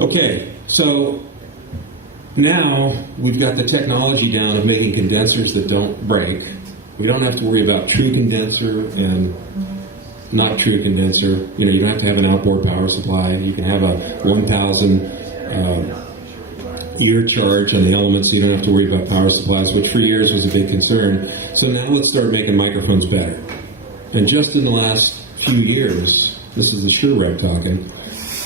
Okay, so now we've got the technology down of making condensers that don't break. We don't have to worry about true condenser and not true condenser. You know, you don't have to have an outboard power supply. You can have a 1,000 ear charge on the elements, so you don't have to worry about power supplies, which for years was a big concern. So now let's start making microphones better. And just in the last few years, this is the Shure rep talking,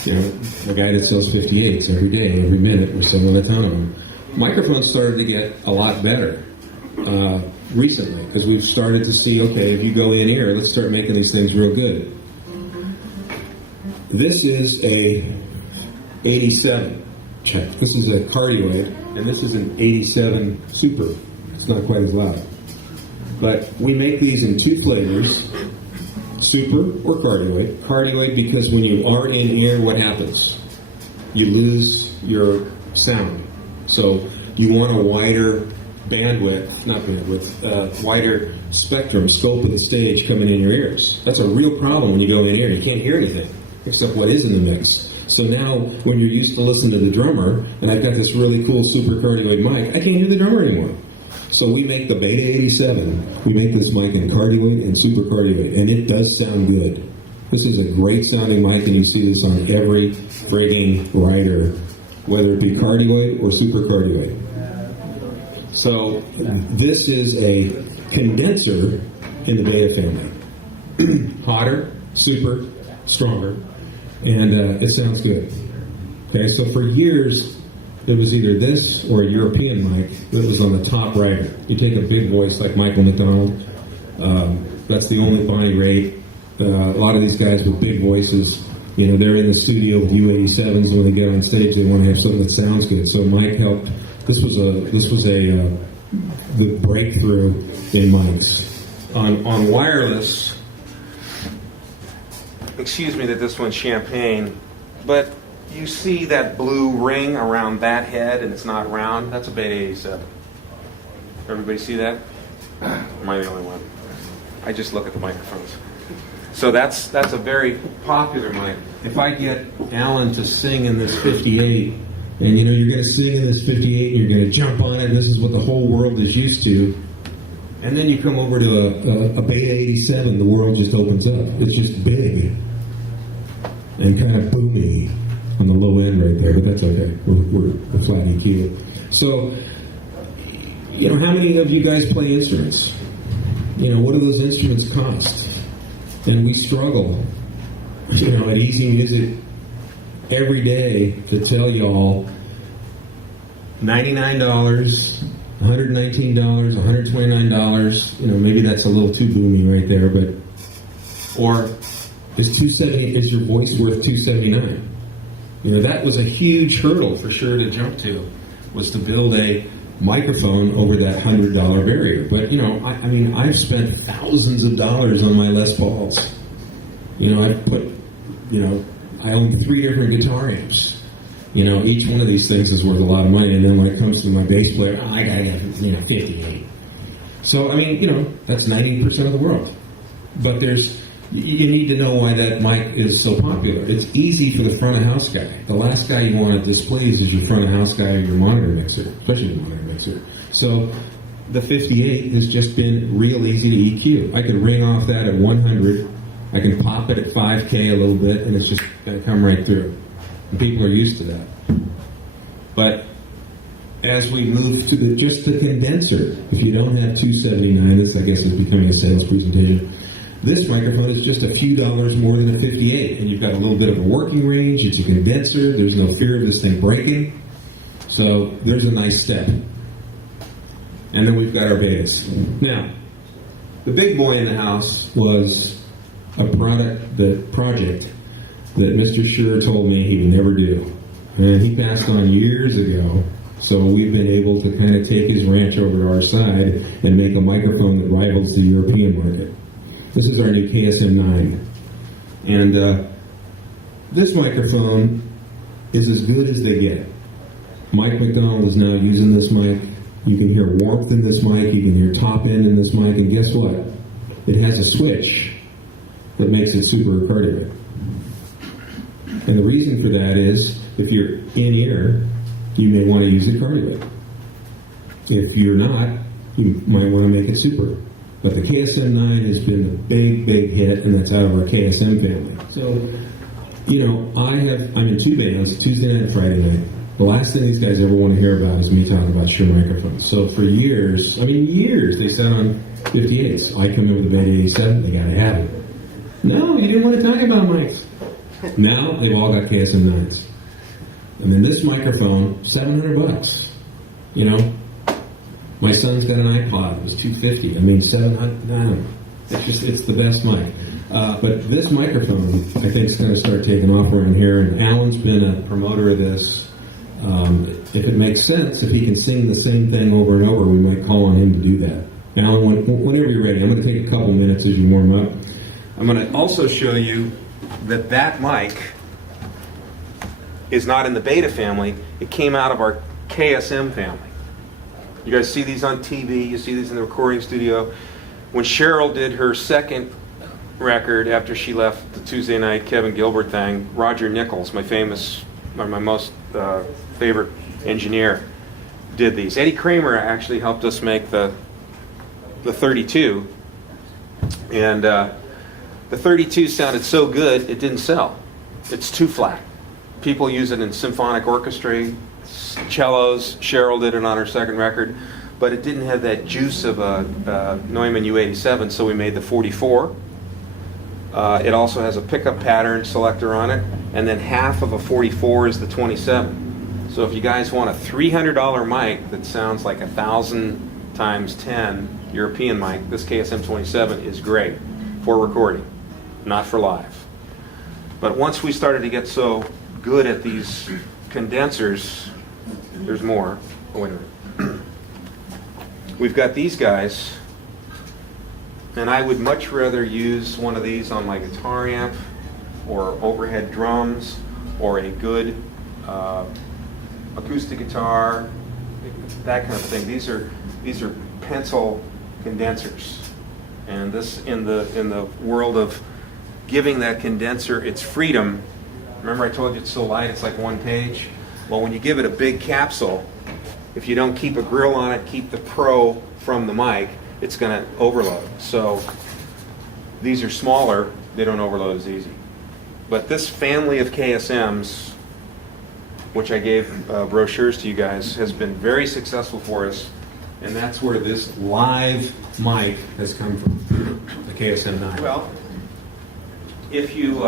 you know, the guy that sells 58s every day, every minute, we're selling a ton of them. Microphones started to get a lot better recently, because we've started to see, okay, if you go in here, let's start making these things real good. This is a 87 check. This is a cardioid, and this is an 87 super. It's not quite as loud. But we make these in two flavors, super or cardioid. Cardioid because when you are in ear, what happens? You lose your sound. So you want a wider wider spectrum, scope of the stage coming in your ears. That's a real problem when you go in here. You can't hear anything except what is in the mix. So now, when you're used to listening to the drummer, and I've got this really cool super cardioid mic, I can't hear the drummer anymore. So we make the Beta 87. We make this mic in cardioid and super cardioid, and it does sound good. This is a great sounding mic, and you see this on every frigging rider, whether it be cardioid or super cardioid. So this is a condenser in the Beta family. Hotter, super, stronger, and it sounds good. Okay, so for years, it was either this or a European mic that was on the top rider. You take a big voice like Michael McDonald, that's the only body rate. A lot of these guys with big voices, you know, they're in the studio with U87s, and when they get on stage, they want to have something that sounds good. So Mike helped. This was the breakthrough in mics. On wireless, excuse me that this one's champagne, but you see that blue ring around that head and it's not round? That's a Beta 87. Everybody see that? Am I the only one? I just look at the microphones. So that's a very popular mic. If I get Alan to sing in this 58, and you know you're going to sing in this 58 and you're going to jump on it, and this is what the whole world is used to, and then you come over to a Beta 87, the world just opens up. It's just big and kind of boomy on the low end right there, but that's okay. We're flat EQ. So, you know, how many of you guys play instruments? You know, what do those instruments cost? And we struggle, you know, at Easy Music every day to tell y'all $99, $119, $129, you know, maybe that's a little too boomy right there, but, or is your voice worth $279? You know, that was a huge hurdle for Shure to jump to, was to build a microphone over that $100 barrier. But, you know, I mean, I've spent thousands of dollars on my Les Pauls. You know, I own 3 different guitar amps. You know, each one of these things is worth a lot of money. And then when it comes to my bass player, I gotta get, 58. So, I mean, you know, that's 90% of the world. But you need to know why that mic is so popular. It's easy for the front of house guy. The last guy you want to displace is your front of house guy or your monitor mixer, especially the monitor mixer. So the 58 has just been real easy to EQ. I could ring off that at 100. I can pop it at 5K a little bit, and it's just going to come right through. And people are used to that. But as we move to just the condenser, if you don't have 279, this I guess is becoming a sales presentation. This microphone is just a few dollars more than a 58, and you've got a little bit of a working range. It's a condenser. There's no fear of this thing breaking. So there's a nice step. And then we've got our betas. Now, the big boy in the house was a project that Mr. Shure told me he would never do. And he passed on years ago. So we've been able to kind of take his ranch over to our side and make a microphone that rivals the European market. This is our new KSM9. And this microphone is as good as they get. Mike McDonald is now using this mic. You can hear warmth in this mic. You can hear top end in this mic. And guess what? It has a switch that makes it super cardioid. And the reason for that is, if you're in-ear, you may want to use a cardiac. If you're not, you might want to make it super. But the KSM-9 has been a big, big hit, and that's out of our KSM family. So, you know, I'm in two bands, Tuesday night and Friday night. The last thing these guys ever want to hear about is me talking about Shure microphones. So for years, they sat on 58s. I come in with a band 87, they got to have it. No, you didn't want to talk about mics. Now they've all got KSM-9s. And then this microphone, $700. You know, my son's got an iPod. It was $250. $700. I don't know. It's the best mic. But this microphone, I think, is going to start taking off around here. And Alan's been a promoter of this. If it makes sense, if he can sing the same thing over and over, we might call on him to do that. Alan, whenever you're ready, I'm going to take a couple minutes as you warm up. I'm going to also show you that mic is not in the Beta family. It came out of our KSM family. You guys see these on TV. You see these in the recording studio. When Cheryl did her second record after she left the Tuesday night Kevin Gilbert thing, Roger Nichols, my most favorite engineer, did these. Eddie Kramer actually helped us make the 32, and the 32 sounded so good it didn't sell. It's too flat. People use it in symphonic orchestra, cellos. Cheryl did it on her second record, but it didn't have that juice of a Neumann U87, so we made the 44. It also has a pickup pattern selector on it, and then half of a 44 is the 27. So if you guys want a $300 mic that sounds like 1,000 times 10 European mic, this KSM 27 is great for recording, not for live. But once we started to get so good at these condensers, there's more. Oh, wait a minute. We've got these guys, and I would much rather use one of these on my guitar amp or overhead drums or a good acoustic guitar, that kind of thing. These are pencil condensers, and this in the world of giving that condenser its freedom. Remember I told you it's so light, it's like one page? Well, when you give it a big capsule, if you don't keep a grill on it, keep the Pro from the mic, it's going to overload. So these are smaller, they don't overload as easy. But this family of KSMs, which I gave brochures to you guys, has been very successful for us, and that's where this live mic has come from, the KSM-9. Well, if you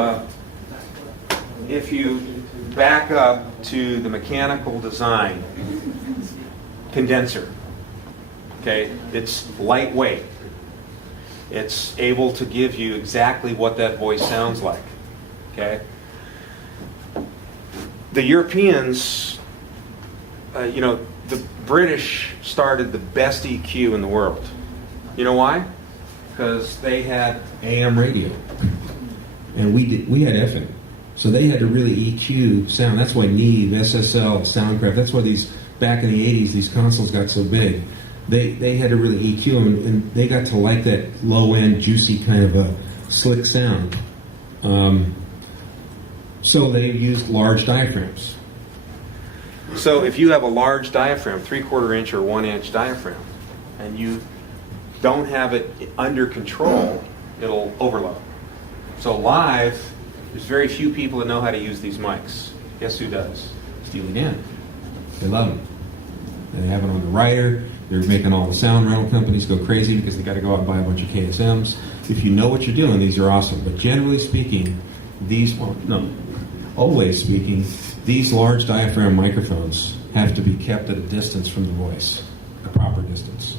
back up to the mechanical design condenser, okay, it's lightweight. It's able to give you exactly what that voice sounds like, okay? The Europeans, the British started the best EQ in the world. You know why? Because they had AM radio, and we had FM. So they had to really EQ sound. That's why Neve, SSL, Soundcraft, that's why back in the 80s, these consoles got so big. They had to really EQ them, and they got to like that low-end, juicy kind of a slick sound. So they used large diaphragms. So if you have a large diaphragm, 3/4 inch or 1 inch diaphragm, and you don't have it under control, it'll overload. So live, there's very few people that know how to use these mics. Guess who does? Steely Dan. They love them. And they have it on the rider. They're making all the sound rental companies go crazy because they got to go out and buy a bunch of KSMs. If you know what you're doing, these are awesome. But generally speaking, always speaking, these large diaphragm microphones have to be kept at a distance from the voice, a proper distance.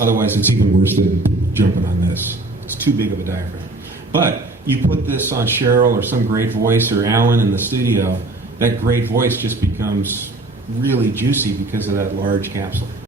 Otherwise, it's even worse than jumping on this. It's too big of a diaphragm. But you put this on Cheryl or some great voice or Alan in the studio, that great voice just becomes really juicy because of that large capsule.